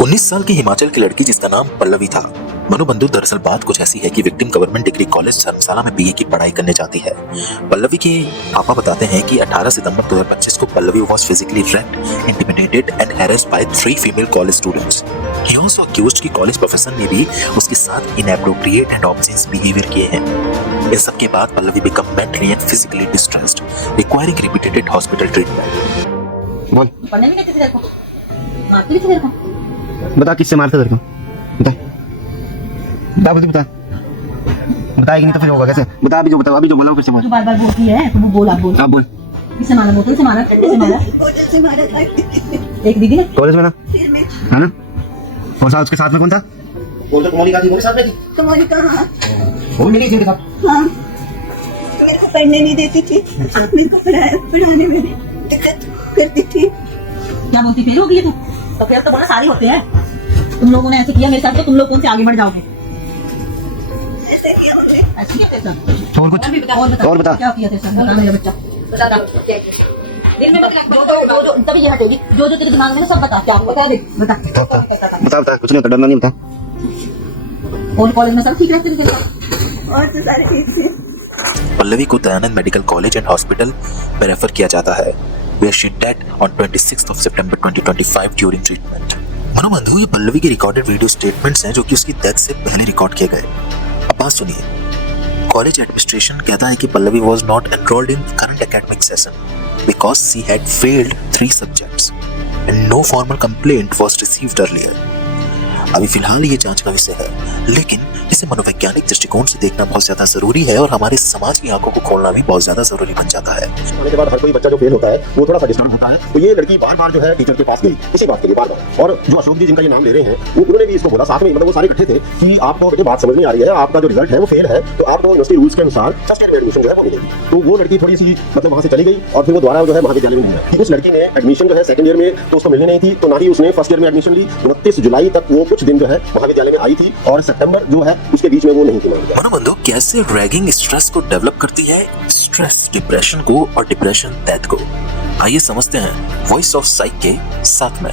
19 साल की हिमाचल की लड़की जिसका नाम पल्लवी था। मनोबंधु, दरअसल बात कुछ ऐसी है कि विक्टिम गवर्नमेंट डिग्री कॉलेज धर्मशाला में बीए की पढ़ाई करने जाती है। पल्लवी के पापा बताते हैं कि 18 सितंबर 2025 को Pallavi was physically raped, intimidated and harassed by 3 female college students. He also accused कि कॉलेज प्रोफेसर ने भी उसके साथ इनएप्रोप्रिएट एंड ऑब्सेंस बिहेवियर किए हैं। इन सब के बाद Pallavi become mentally and physically distressed, requiring repeated hospital treatment. बोल, पढ़ने नहीं देते थे तेरे को, मारती नहीं थी तेरे को। बता किससे मारते तेरे को? बता बता मुझे बता। बताएगी नहीं तो फिर होगा कैसे? बता, अभी जो बताओ, अभी जो बोला फिर से बोल। जो बार-बार बोलती है तुम बोल, आप बोल। आप बोल। किससे मारा? बोतल से मारा, किससे मारा? से मारा था। एक दीदी ने कॉलेज में ना, है ना? कौन सा उसके साथ में कौन था? बोल तो मोनिका थी, वो साथ में थी। तो मोनिका हाँ वो मिली थी उनके साथ। हाँ, मेरे को पढ़ने नहीं देती थी, मेरे को पढ़ाने में दिक्कत करती थी। क्या बोलती? फेल हो गई है तू? तो फिर तो बोला सारे होते हैं। तुम लोगों ने ऐसे किया मेरे साथ तो तुम लोग कौन से आगे बढ़ जाओगे? ऐसे किया हमने। ऐसे किया तेरे साथ? और कुछ? और भी बता, और बता। क्या किया तेरे साथ? बता मेरा बच्चा, बता क्या किया? दिल में जो तभी ये हटोगी, जो तेरे दिमाग में ना सब बता। क्या बता दे, बता बता, कुछ नहीं होता, डरना नहीं बता। और कॉलेज में सब ठीक रहते थे तेरे साथ? और तो सारे ठीक थे। पल्लवी को Dayanand medical college and hospital में रेफर किया जाता है, where she died on 26th of September 2025 during treatment। मनोबंधु, ये पल्लवी की रिकॉर्डेड वीडियो स्टेटमेंट्स हैं जो कि उसकी डेथ से पहले रिकॉर्ड किए गए। अब बात सुनिए। कॉलेज एडमिनिस्ट्रेशन कहता है कि Pallavi was not enrolled in current academic session because she had failed 3 subjects and no formal complaint was received earlier। अभी फिलहाल ये जांच का विषय है, लेकिन इसे मनोवैज्ञानिक दृष्टिकोण से देखना बहुत ज्यादा जरूरी है और हमारे समाज की आंखों को खोलना भी बहुत ज्यादा जरूरी बन जाता है। होने के बाद हर कोई बच्चा जो फेल होता है वो थोड़ा सा डिस्टर्ब होता है। तो ये लड़की बार-बार जो है टीचर के पास गई इसी बात के लिए बार-बार। और जो अशोक जी जिनका ये नाम ले रहे हैं वो उन्होंने भी इसको बोला साथ में, मतलब वो सारे इकट्ठे थे कि आपको बेटे बात समझ नहीं आ रही है, आपका जो रिजल्ट है वो फेल है, तो आपको यूनिवर्सिटी रूल्स के अनुसार फर्स्ट ईयर में एडमिशन जो है वो मिलेगी। तो वो लड़की थोड़ी सी मतलब वहां से चली गई और फिर वो दोबारा जो है महाविद्यालय में मिली। उस लड़की ने एडमिशन जो है सेकंड ईयर में तो उसको मिलनी नहीं थी, तो ना ही उसने फर्स्ट ईयर में एडमिशन ली। 29 जुलाई तक वो कुछ दिन जो है महाविद्यालय में आई थी और सितंबर जो है उसके बीच में वो नहीं थी। मनोबंधु, कैसे रैगिंग स्ट्रेस को डेवलप करती है, स्ट्रेस डिप्रेशन को और डिप्रेशन डेथ को? आइए समझते हैं वॉइस ऑफ साइक के साथ में।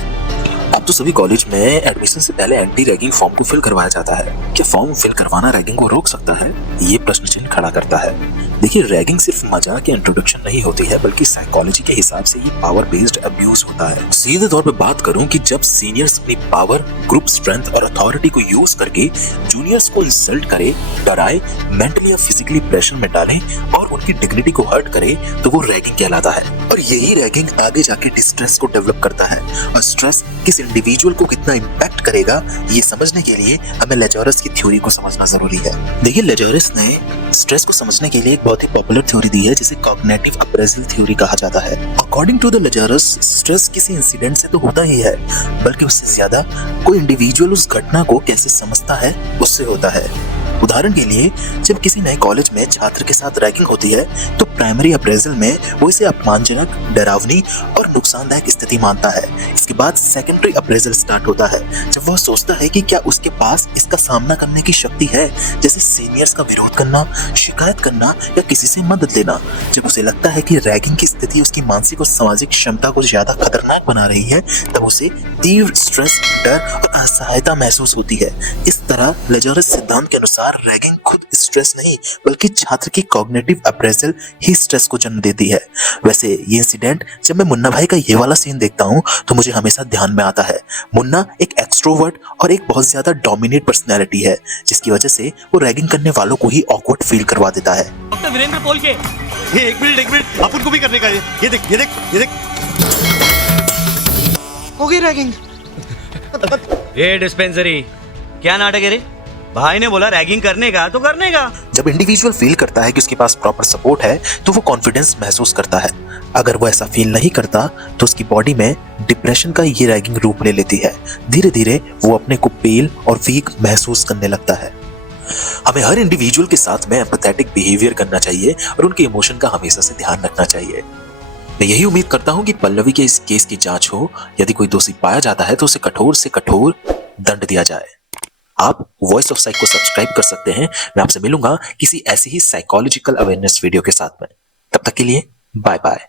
अब तो सभी कॉलेज में एडमिशन से पहले एंटी रैगिंग फॉर्म को फिल करवाया जाता है। क्या फॉर्म फिल करवाना रैगिंग को रोक सकता है? ये प्रश्न चिन्ह खड़ा करता है। देखिए, रैगिंग सिर्फ मजाक या इंट्रोडक्शन नहीं होती है, बल्कि साइकोलॉजी के हिसाब से ये पावर बेस्ड अब्यूज होता है। सीधे तौर पे बात करूं कि जब सीनियर्स अपनी पावर, ग्रुप स्ट्रेंथ और अथॉरिटी को यूज करके जूनियर्स को इंसल्ट करे, डराए, मेंटली या फिजिकली प्रेशर में डालें और उनकी डिग्निटी को हर्ट करे, तो वो रैगिंग कहलाता है। और यही रैगिंग आगे जाके डिस्ट्रेस को डेवलप करता है। और स्ट्रेस किस इंडिविजुअल को कितना इम्पैक्ट करेगा, ये समझने के लिए हमें लेजरस की थ्योरी को समझना जरूरी है। देखिए, लेजरस ने स्ट्रेस को समझने के लिए एक बहुत ही पॉपुलर थ्योरी दी है जिसे कॉग्निटिव अप्रेजल थ्योरी कहा जाता है। अकॉर्डिंग टू द लेजरस, स्ट्रेस किसी इंसिडेंट से तो होता ही है, बल्कि उससे ज्यादा कोई इंडिविजुअल उस घटना को कैसे समझता है उससे होता है। उदाहरण के लिए, जब किसी नए कॉलेज में छात्र के साथ रैगिंग होती है तो प्राइमरी अप्रेजल में वो इसे अपमानजनक, डरावनी और नुकसानदायक स्थिति मानता है। इसके बाद सेकेंडरी अप्रेजल स्टार्ट होता है, जब वह सोचता है कि क्या उसके पास इसका सामना करने की शक्ति है, जैसे सीनियर्स का विरोध करना, शिकायत करना या किसी से मदद लेना। जब उसे लगता है कि रैगिंग की स्थिति उसकी मानसिक और सामाजिक क्षमता को ज्यादा खतरनाक बना रही है, तब उसे तीव्र स्ट्रेस, डर और असहायता महसूस होती है। इस तरह लेजरस सिद्धांत के अनुसार रैगिंग खुद स्ट्रेस नहीं, बल्कि छात्र की कॉग्निटिव अप्रेजल ही स्ट्रेस को जन्म देती है। वैसे ये इंसिडेंट, जब मैं मुन्ना भाई का ये वाला सीन देखता हूँ तो मुझे हमेशा ध्यान में आता है। मुन्ना एक एक्सट्रोवर्ट और एक बहुत ज्यादा डोमिनेट पर्सनैलिटी है, जिसकी वजह से वो रैगिंग करने वालों को ही ऑकवर्ड फील करवा देता है। डॉक्टर वीरेंद्र पोल के ये एक मिनट अपन को भी करने का है। ये देख हो गई रैगिंग। ये डिस्पेंसरी क्या नाटक है रे? भाई ने बोला रैगिंग करने का तो करने का। जब इंडिविजुअल फील करता है कि उसके पास प्रॉपर सपोर्ट है तो वो कॉन्फिडेंस महसूस करता है। अगर वो ऐसा फील नहीं करता तो उसकी बॉडी में डिप्रेशन का ये रैगिंग रूप ले लेती है। धीरे धीरे वो अपने को पेल और वीक महसूस करने लगता है। हमें हर इंडिविजुअल के साथ में एम्पैथेटिक बिहेवियर करना चाहिए और उनके इमोशन का हमेशा से ध्यान रखना चाहिए। मैं यही उम्मीद करता हूं कि पल्लवी के इस केस की जांच हो। यदि कोई दोषी पाया जाता है तो उसे कठोर से कठोर दंड दिया जाए। आप वॉइस ऑफ साइक को सब्सक्राइब कर सकते हैं। मैं आपसे मिलूंगा किसी ऐसी ही साइकोलॉजिकल अवेयरनेस वीडियो के साथ में। तब तक के लिए बाय बाय।